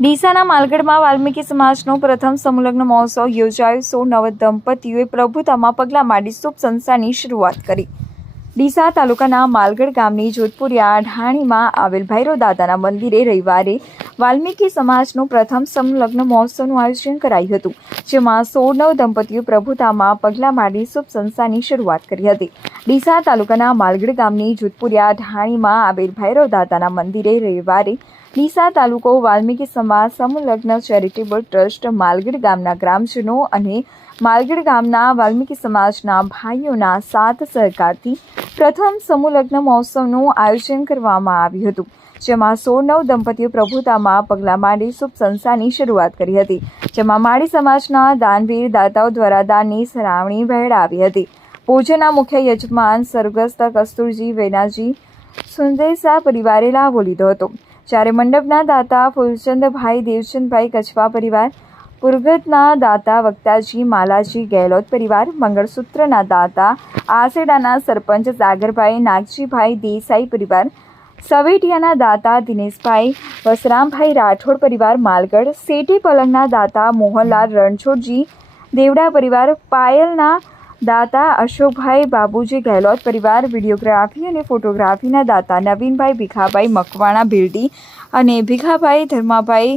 ડીસાના માલગઢમાં વાલ્મીકી સમાજનો પ્રથમ સમૂહલગ્ન મહોત્સવ યોજાયો. 16 નવદંપતીઓએ પ્રભુતામાં પગલાં માંડી શુભ સંસ્થાની શરૂઆત કરી. ડીસા તાલુકાના માલગઢ ગામની જોધપુરિયા ઢાણીમાં આવેલ ભૈરવ દાદાના મંદિરે રવિવારે વાલ્મીકી સમાજનો પ્રથમ સમૂહલગ્ન મહોત્સવનું આયોજન કરાયું હતું, જેમાં 16 નવદંપતીઓ પ્રભુતામાં પગલાં માંડી શુભ સંસ્થાની શરૂઆત કરી હતી. ડીસા તાલુકાના માલગઢ ગામની જોધપુરિયા ઢાણીમાં આવેલ ભૈરવ દાદાના મંદિરે રવિવારે ડીસા તાલુકો વાલ્મીકી સમાજ સમૂહલગ્ન ચેરિટેબલ ટ્રસ્ટ માલગઢ ગામના ગ્રામજનો અને માલગઢ ગામના વાલ્મીકી સમાજના ભાઈઓના સાથ સહકારથી પ્રથમ સમૂહલગ્ન મહોત્સવનું આયોજન કરવામાં આવ્યું હતું, જેમાં 16 દંપતીઓ પ્રભુતામાં પગલાં માંડી શુભ સંસ્થાની શરૂઆત કરી હતી, જેમાં માળી સમાજના દાનવીર દાતાઓ દ્વારા દાનની સરાવણી વહેરાવી હતી. પૂજનના મુખ્ય યજમાન સ્વર્ગસ્થ કસ્તુરજી વેનાજી સુંદેસા પરિવારે લાભો લીધો હતો, જ્યારે મંડપના દાતા ફૂલચંદભાઈ દેવચંદભાઈ કચવા પરિવાર, પુરગતના દાતા વક્તાજી માલાજી ગેહલોત પરિવાર, મંગળસૂત્રના દાતા આસેડાના સરપંચ સાગરભાઈ નાગજીભાઈ દેસાઈ પરિવાર, સવેટિયાના દાતા દિનેશભાઈ વસરામભાઈ રાઠોડ પરિવાર માલગઢ, સેઠી પલંગના દાતા મોહનલાલ રણછોડજી દેવડા પરિવાર, પાયલના દાતા અશોકભાઈ બાબુજી ગેહલોત પરિવાર, વિડીયોગ્રાફી અને ફોટોગ્રાફીના દાતા નવીનભાઈ ભીખાભાઈ મકવાણા ભીલડી અને ભીખાભાઈ ધર્માભાઈ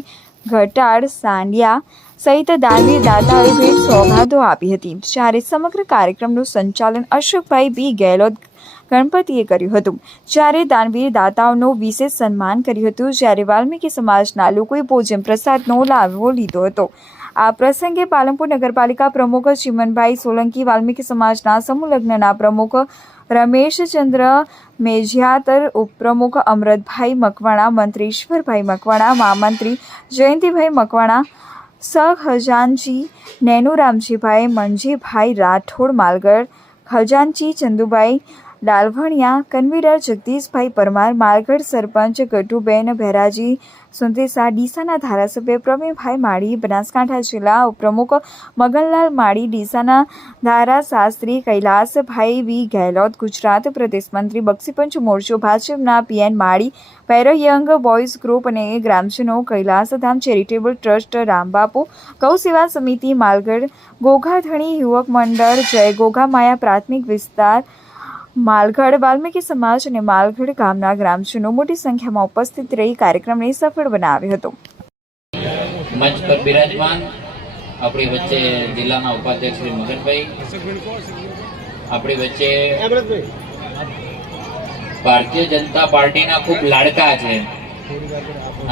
ઘટાડ સાંડિયા સહિત દાનવીર દાતાઓએ ભેટ સોગાદો આપી હતી, જ્યારે સમગ્ર કાર્યક્રમનું સંચાલન અશોકભાઈ બી ગેહલોત ગણપતિએ કર્યું હતું, જ્યારે દાનવીર દાતાઓનું વિશેષ સન્માન કર્યું હતું, જ્યારે વાલ્મીકી સમાજના લોકોએ ભોજન પ્રસાદનો લાભો લીધો હતો. આ પ્રસંગે પાલનપુર નગરપાલિકા પ્રમુખ ચિમનભાઈ સોલંકી, વાલ્મીકી સમાજના સમૂહલગ્નના પ્રમુખ રમેશચંદ્ર મેજિયાતર, ઉપપ્રમુખ અમરતભાઈ મકવાણા, મંત્રી ઈશ્વરભાઈ મકવાણા, મહામંત્રી જયંતિભાઈ મકવાણા, ખજાનચી નેનુરામજીભાઈ મનજીભાઈ રાઠોડ માલગઢ, ખજાનચી ચંદુભાઈ ડાલવણિયા, કન્વીનર જગદીશભાઈ પરમાર માલગઢ, સરપંચ ગટુબેન ભેરાજી સુંદેસા, ડીસાના ધારાસભ્ય પ્રવીણભાઈ માળી, બનાસકાંઠા જિલ્લા ઉપપ્રમુખ મગનલાલ માળી, ડીસાના ધારાશાસ્ત્રી કૈલાસભાઈ વી ગેહલોત, ગુજરાત પ્રદેશ મંત્રી બક્ષીપંચ મોરચો ભાજપના પીએન માળી, ભૈરવ યંગ બોયઝ ગ્રુપ અને ગ્રામજનો, કૈલાસધામ ચેરિટેબલ ટ્રસ્ટ રામબાપુ, ગૌ સેવા સમિતિ માલગઢ, ગોગાધણી યુવક મંડળ, જય ગોગામાયા પ્રાથમિક વિસ્તાર માલગઢ, વાલ્મીકી સમાજ અને માલગઢ ગામના ગ્રામજનો મોટી સંખ્યામાં ઉપસ્થિત રહી કાર્યક્રમને સફળ બનાવ્યો હતો. મંચ પર બિરાજમાન આપણી વચ્ચે જિલ્લાના ઉપાધ્યક્ષ શ્રી મગનભાઈ, આપણી વચ્ચે ભારતીય જનતા પાર્ટીના ખૂબ લાડકા છે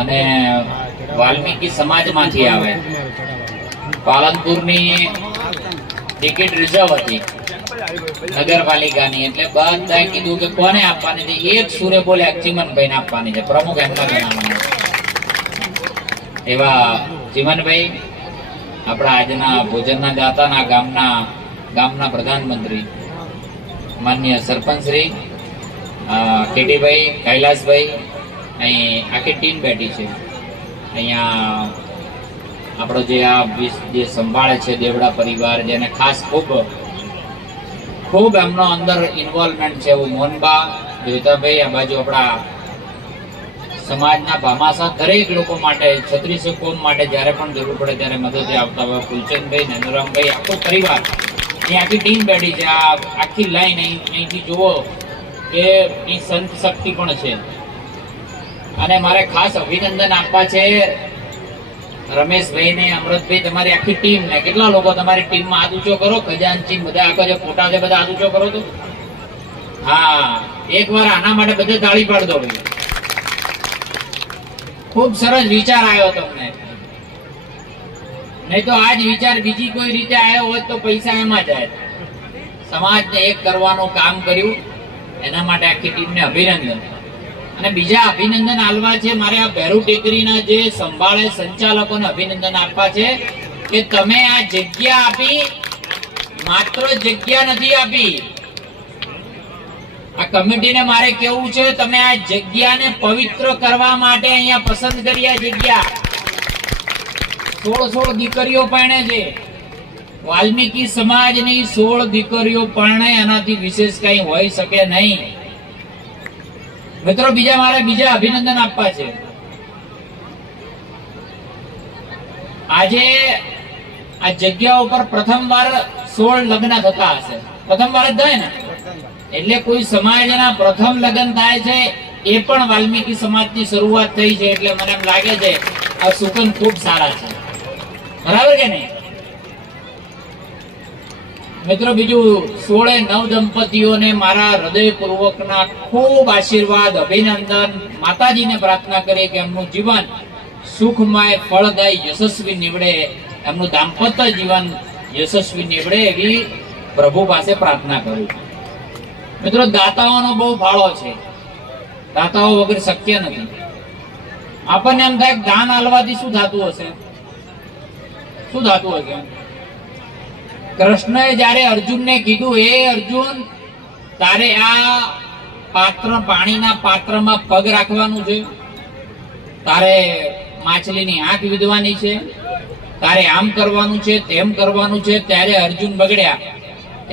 અને વાલ્મીકી સમાજમાંથી આવે, પાલનપુરની ટિકિટ રિઝર્વ હતી નગરપાલિકાની, એટલે બધાએ કીધું કે કોને આપવાની છે, એક સુરે બોલ્યા ચિમનભાઈ ને આપવાની છે, પ્રમુખ એમના બનાવવાના. એવા ચિમનભાઈ આપણા આજના ભોજનના દાતાના ગામના પ્રધાનમંત્રી માન્ય સરપંચશ્રી કેટીભાઈ, કૈલાસભાઈ, અહીં આખી ટીમ બેઠી છે. અહીંયા આપણો જે સંભાળે છે દેવડા પરિવાર, જેને ખાસ ખૂબ એમનો અંદર ઇન્વોલ્વમેન્ટ છે, એવું મોહનબા, જોઈતાભાઈ, આ બાજુ આપણા સમાજના ભામાસા દરેક લોકો માટે, 36 કોમ માટે જ્યારે પણ જરૂર પડે ત્યારે મદદે આવતા હોય, ફૂલચંદભાઈ, નેનુરામભાઈ, આખો પરિવાર, અહીં આખી ટીમ બેઠી છે. આ આખી લાઈન અહીંથી જુઓ કે અહીં સંત શક્તિ પણ છે. અને મારે ખાસ અભિનંદન આપવા છે રમેશભાઈ ને અમૃતભાઈ, તમારી આખી ટીમ ને. કેટલા લોકો તમારી ટીમમાં હાથ ઊંચો કરો, ખજાનચી બધા આખો જે ફોટા છે બધા હાથ ઊંચો કરો તો. હા, એકવાર આના માટે બધે તાળી પાડ દો. ખૂબ સરસ વિચાર આવ્યો તમને, નહીં તો આજ વિચાર બીજી કોઈ રીતે આવ્યો હોત તો પૈસા એમાં જાય. સમાજને એક કરવાનું કામ કર્યું, એના માટે આખી ટીમને અભિનંદન. અને બીજા અભિનંદન આલવા છે મારે આ ભેરુ ટેકરીના જે સંભાળે સંચાલકોને અભિનંદન આપવા છે કે તમે આ જગ્યા આપી, માત્ર જગ્યા નથી આપી. આ કમિટીને મારે કેવું છે, તમે આ જગ્યાને પવિત્ર કરવા માટે અહીંયા પસંદ કરી આ જગ્યા. 16 દીકરીઓ પરણે છે વાલ્મીકી સમાજની, 16 દીકરીઓ પરણે, એનાથી વિશેષ કઈ હોઈ શકે નહીં. મિત્રો, મારે બીજા અભિનંદન આપવા છે. આજે આ જગ્યા ઉપર પ્રથમવાર 16 લગ્ન થતા હશે, પ્રથમવાર જ થાય ને, એટલે કોઈ સમાજના પ્રથમ લગ્ન થાય છે એ પણ વાલ્મીકી સમાજની શરૂઆત થઈ છે, એટલે મને એમ લાગે છે આ સુકન ખૂબ સારા છે, બરાબર કે નહીં મિત્રો? બીજું 16 નવદંપતીઓને મારા હૃદયપૂર્વકના ખૂબ આશીર્વાદ, અભિનંદન. માતાજીને પ્રાર્થના કરી કે એમનું જીવન સુખમય, ફળદાયી, યશસ્વી નીવડે, એમનું દાંપત્ય જીવન યશસ્વી નીવડે એવી પ્રભુ પાસે પ્રાર્થના કરું છું. મિત્રો, દાતાઓનો બહુ ફાળો છે, દાતાઓ વગર શક્ય નથી. આપણને એમ થાય દાન આલવાથી શું થતું હશે, શું થતું હશે? કૃષ્ણએ જયારે અર્જુનને કીધું, એ અર્જુન તારે આ પાત્ર, પાણીના પાત્રમાં પગ રાખવાનું છે, તારે માછલીની આંખ વિધવાની છે, તારે આમ કરવાનું છે, તેમ કરવાનું છે, ત્યારે અર્જુન બગડ્યા.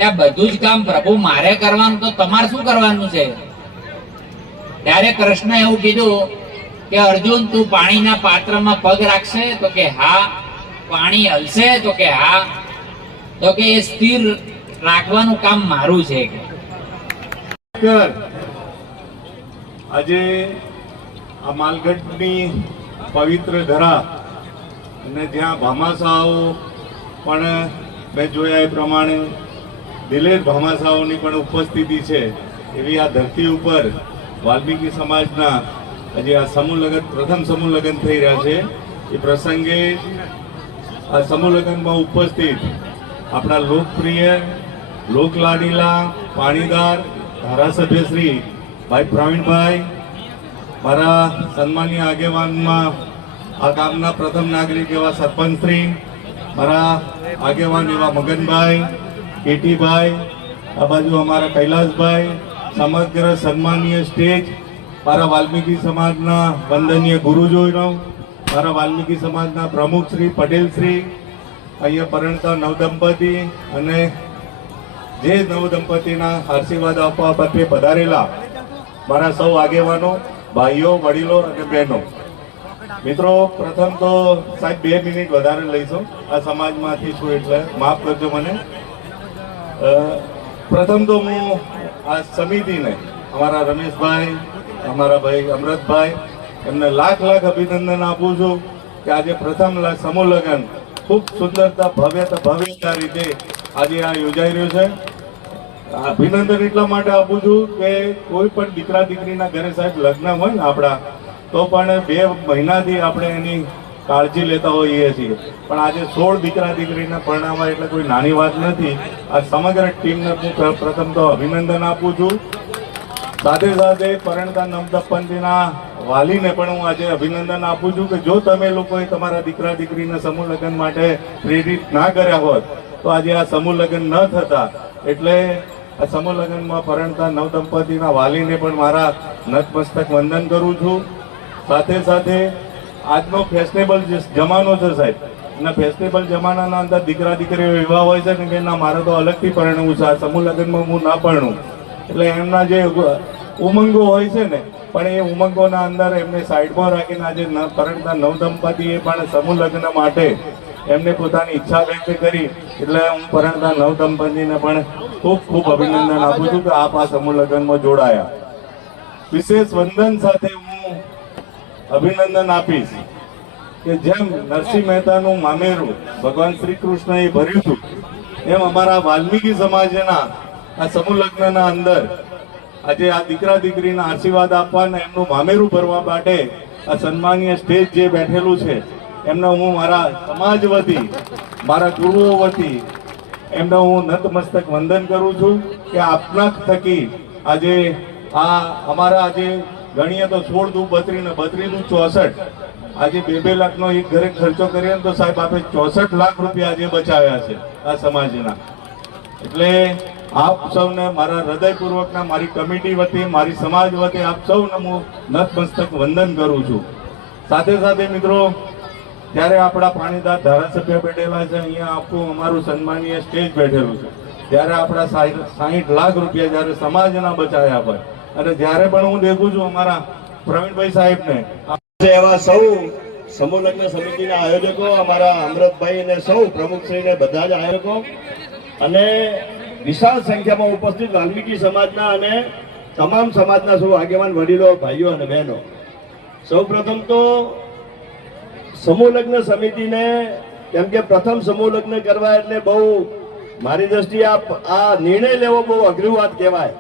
આ બધું જ કામ પ્રભુ મારે કરવાનું, તો તમારે શું કરવાનું છે? ત્યારે કૃષ્ણ એવું કીધું કે અર્જુન તું પાણીના પાત્રમાં પગ રાખશે? તો કે હા. પાણી હલશે? તો કે હા. તો કે એ સ્થિર રાખવાનું કામ મારું છે. આજે આ માલગઢની પવિત્ર ધરા અને જ્યાં ભામાશાઓ પણ મેં જોયા એ પ્રમાણે દિલેર ભામાશાઓની પણ ઉપસ્થિતિ છે, એવી આ ધરતી ઉપર વાલ્મીકી સમાજના આજે આ સમૂહ લગ્ન, પ્રથમ સમૂહ લગ્ન થઈ રહ્યા છે. એ પ્રસંગે આ સમૂહ લગ્નમાં ઉપસ્થિત આપણા લોકપ્રિય, લોકલાડીલા, પાણીદાર ધારાસભ્ય શ્રી ભાઈ પ્રવીણભાઈ, મારા સન્માનીય આગેવાનમાં આ ગામના પ્રથમ નાગરિક એવા સરપંચ શ્રી, મારા આગેવાન એવા મગનભાઈ, કેટીભાઈ, આ બાજુ અમારા કૈલાસભાઈ, સમગ્ર સન્માનીય સ્ટેજ, મારા વાલ્મીકી સમાજના વંદનીય ગુરુજોનો, મારા વાલ્મીકી સમાજના પ્રમુખ શ્રી પટેલ શ્રી, અહીંયા પરણતા નવદંપતિ અને જે નવદંપતિના આશીર્વાદ આપવા માટે પધારેલા મારા સૌ આગેવાનો, ભાઈઓ, વડીલો અને બહેનો. મિત્રો, પ્રથમ તો સાહેબ 2 મિનિટ વધારે લઈશું, આ સમાજમાંથી છું એટલે માફ કરજો મને. પ્રથમ તો હું આ સમિતિને, અમારા રમેશભાઈ, અમારા ભાઈ અમૃતભાઈ, એમને લાખ લાખ અભિનંદન આપું છું કે આજે પ્રથમ સમૂહ લગ્ન ખૂબ સુંદરતા, ભવ્યતા રીતે આજે આ યોજાઈ રહ્યું છે. અભિનંદન એટલા માટે આપું છું કે કોઈ પણ દીકરા દીકરીના ઘરે સાહેબ લગ્ન હોય ને આપણા, તો પણ 2 મહિનાથી આપણે એની કાળજી લેતા હોઈએ છીએ, પણ આજે 16 દીકરા દીકરીના પરણાવવા એટલે કોઈ નાની વાત નથી. આ સમગ્ર ટીમને હું પ્રથમ તો અભિનંદન આપું છું. સાથે સાથે પરણતા નવદંપતિના વાલીને પણ હું આજે અભિનંદન આપું છું કે જો તમે લોકોએ તમારા દીકરા દીકરીના સમૂહ લગ્ન માટે પ્રેરિત ના કર્યા હોત તો આજે આ સમૂહ લગ્ન ન થતા. એટલે આ સમૂહ લગ્નમાં પરણતા નવદંપતિના વાલીને પણ મારા નતમસ્તક વંદન કરું છું. સાથે સાથે આજનો ફેશનેબલ જે જમાનો છે સાહેબ, અને ફેશનેબલ જમાનાના અંદર દીકરા દીકરીઓ એવા હોય છે ને કે ના મારે તો અલગથી પરણવું છે, આ સમૂહ લગ્નમાં હું ના પરણું. એટલે એમના જે ઉમંગો હોય છે ને, પણ એ ઉમંગોના અંદર એમને સાઈડમાં રાખીને આજે પરણતા નવદંપતિએ પણ સમૂહ લગ્ન માટે એમને પોતાની ઈચ્છા વ્યક્ત કરી. એટલે હું પરણતા નવદંપતિને પણ ખૂબ ખૂબ અભિનંદન આપું છું કે આપ આ સમૂહ લગ્નમાં જોડાયા. વિશેષ વંદન સાથે હું અભિનંદન આપીશ કે જેમ નરસિંહ મહેતાનું મામેરું ભગવાન શ્રી કૃષ્ણએ ભર્યું હતું, એમ અમારા વાલ્મીકી સમાજના આ સમૂહ લગ્નના અંદર આજે આ દીકરા દીકરીના આશીર્વાદ આપવાના, એમનું મામેરું ભરવા માટે આ સન્માનીય સ્ટેજ જે બેઠેલું છે, એમને હું મારા સમાજ વતી, મારા ગુરુઓ વતી એમને હું નતમસ્તક વંદન કરું છું કે આપના થકી આજે આ અમારા આજે ગણીએ તો 16 દુ 32 ને 32 દુ 64, આજે 2-2 લાખનો એક ઘરે ખર્ચો કરીએ તો સાહેબ આપણે 64 લાખ રૂપિયા આજે બચાવ્યા છે આ સમાજના. એટલે આપ સૌને મારા હૃદયપૂર્વકના, મારી કમિટી વતી, મારી સમાજ વતી આપ સૌને હું નતમસ્તક વંદન કરું છું. સાથે સાથે મિત્રો, ત્યારે આપણા પાણીદાર ધારાસભ્ય બેઠેલા છે, અહીંયા આખું અમારું સન્માનીય સ્ટેજ બેઠેલું છે, ત્યારે આપણા 60 લાખ રૂપિયા જ્યારે સમાજના બચાવ્યા હોય, અને જ્યારે પણ હું દેખું છું અમારા પ્રવીણભાઈ સાહેબને, એવા સૌ સમૂહ લગ્ન સમિતિના આયોજકો અમારા અમૃતભાઈ અને સૌ પ્રમુખશ્રીને બધા જ આયોજકો અને વિશાળ સંખ્યામાં ઉપસ્થિત વાલ્મીકી સમાજના અને તમામ સમાજના સૌ આગેવાન વડીલો ભાઈઓ અને બહેનો, સૌ પ્રથમ તો સમૂહ લગ્ન સમિતિને, કેમ કે પ્રથમ સમૂહ લગ્ન કરવા એટલે બહુ મારી દ્રષ્ટિએ આ નિર્ણય લેવો બહુ અઘરી વાત કહેવાય.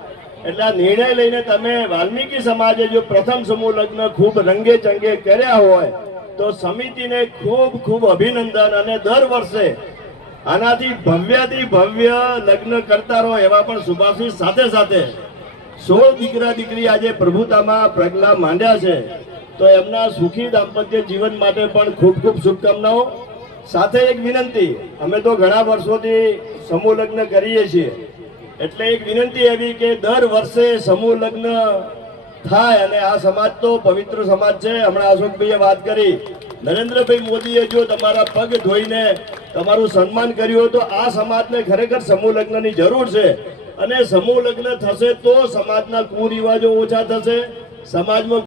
એટલે આ નિર્ણય લઈને તમે વાલ્મીકી સમાજે જો પ્રથમ સમૂહ લગ્ન ખૂબ રંગે ચંગે કર્યા હોય તો સમિતિને ખૂબ ખૂબ અભિનંદન. અને દર વર્ષે આનાથી ભવ્યાથી ભવ્ય લગ્ન કરતા રહો એવા પણ શુભાશીષ સાથે સાથે 16 દીકરા દીકરી આજે પ્રભુતામાં પ્રગલા માંડ્યા છે તો એમના સુખી દાંપત્ય જીવન માટે પણ ખૂબ ખૂબ શુભકામનાઓ. સાથે એક વિનંતી, અમે તો ઘણા વર્ષોથી સમૂહ લગ્ન કરીએ છીએ એટલે એક વિનંતી એવી કે દર વર્ષે સમૂહ લગ્ન થાય. અને આ સમાજ તો પવિત્ર સમાજ છે. હમણાં અશોકભાઈએ વાત કરી, નરેન્દ્રભાઈ મોદીએ જો તમારા પગ ધોઈને તમારું સન્માન કર્યું હોય તો આ સમાજને ખરેખર સમૂહ લગ્નની જરૂર છે. અને સમૂહ લગ્ન થશે તો સમાજના કુરિવાજો ઓછા થશે, સમાજમાં